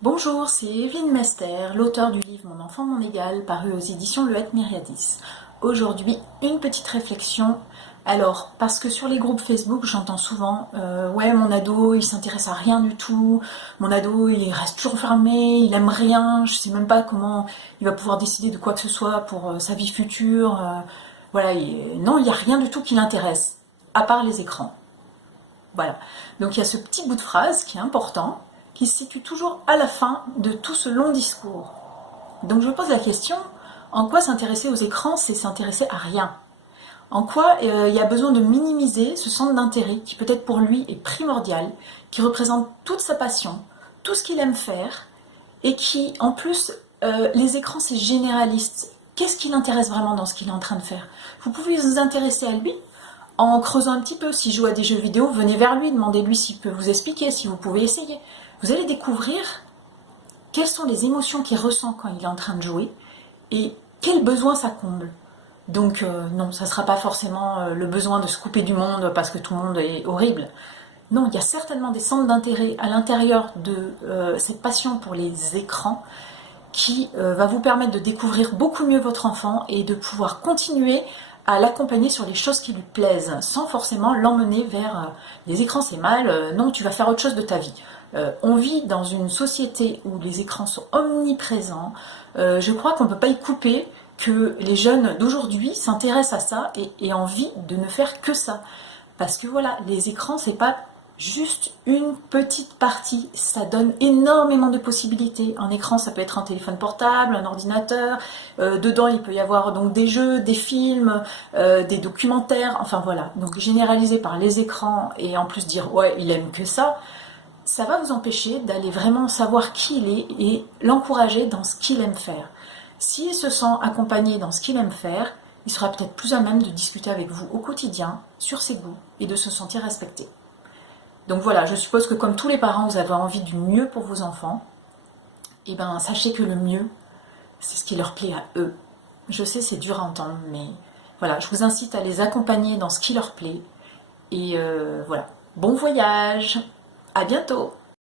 Bonjour, c'est Evelyne Mester, l'auteur du livre Mon enfant, mon égal, paru aux éditions Le Hêtre Myriadis. Aujourd'hui, une petite réflexion. Alors, parce que sur les groupes Facebook, j'entends souvent ouais, mon ado, il s'intéresse à rien du tout, mon ado, il reste toujours fermé, il aime rien, je sais même pas comment il va pouvoir décider de quoi que ce soit pour sa vie future. Voilà, non, il n'y a rien du tout qui l'intéresse, à part les écrans. Voilà. Donc il y a ce petit bout de phrase qui est important, qui se situe toujours à la fin de tout ce long discours. Donc je pose la question, en quoi s'intéresser aux écrans, c'est s'intéresser à rien? En quoi il y a besoin de minimiser ce centre d'intérêt qui peut-être pour lui est primordial, qui représente toute sa passion, tout ce qu'il aime faire, et qui en plus, les écrans c'est généraliste. Qu'est-ce qui l'intéresse vraiment dans ce qu'il est en train de faire? Vous pouvez vous intéresser à lui en creusant un petit peu. S'il joue à des jeux vidéo, venez vers lui, demandez-lui s'il peut vous expliquer, si vous pouvez essayer. Vous allez découvrir quelles sont les émotions qu'il ressent quand il est en train de jouer et quels besoins ça comble. Donc non, ça ne sera pas forcément le besoin de se couper du monde parce que tout le monde est horrible. Non, il y a certainement des centres d'intérêt à l'intérieur de cette passion pour les écrans qui va vous permettre de découvrir beaucoup mieux votre enfant et de pouvoir continuer à l'accompagner sur les choses qui lui plaisent, sans forcément l'emmener vers les écrans c'est mal, non tu vas faire autre chose de ta vie. On vit dans une société où les écrans sont omniprésents, je crois qu'on ne peut pas y couper que les jeunes d'aujourd'hui s'intéressent à ça et aient envie de ne faire que ça. Parce que voilà, les écrans c'est pas juste une petite partie, ça donne énormément de possibilités. Un écran, ça peut être un téléphone portable, un ordinateur. Dedans, il peut y avoir donc des jeux, des films, des documentaires. Enfin voilà. Donc généraliser par les écrans et en plus dire ouais, il aime que ça va vous empêcher d'aller vraiment savoir qui il est et l'encourager dans ce qu'il aime faire. S'il se sent accompagné dans ce qu'il aime faire, il sera peut-être plus à même de discuter avec vous au quotidien sur ses goûts et de se sentir respecté. Donc voilà, je suppose que comme tous les parents, vous avez envie du mieux pour vos enfants. Et bien, sachez que le mieux, c'est ce qui leur plaît à eux. Je sais, c'est dur à entendre, mais voilà, je vous incite à les accompagner dans ce qui leur plaît. Et voilà, bon voyage, à bientôt!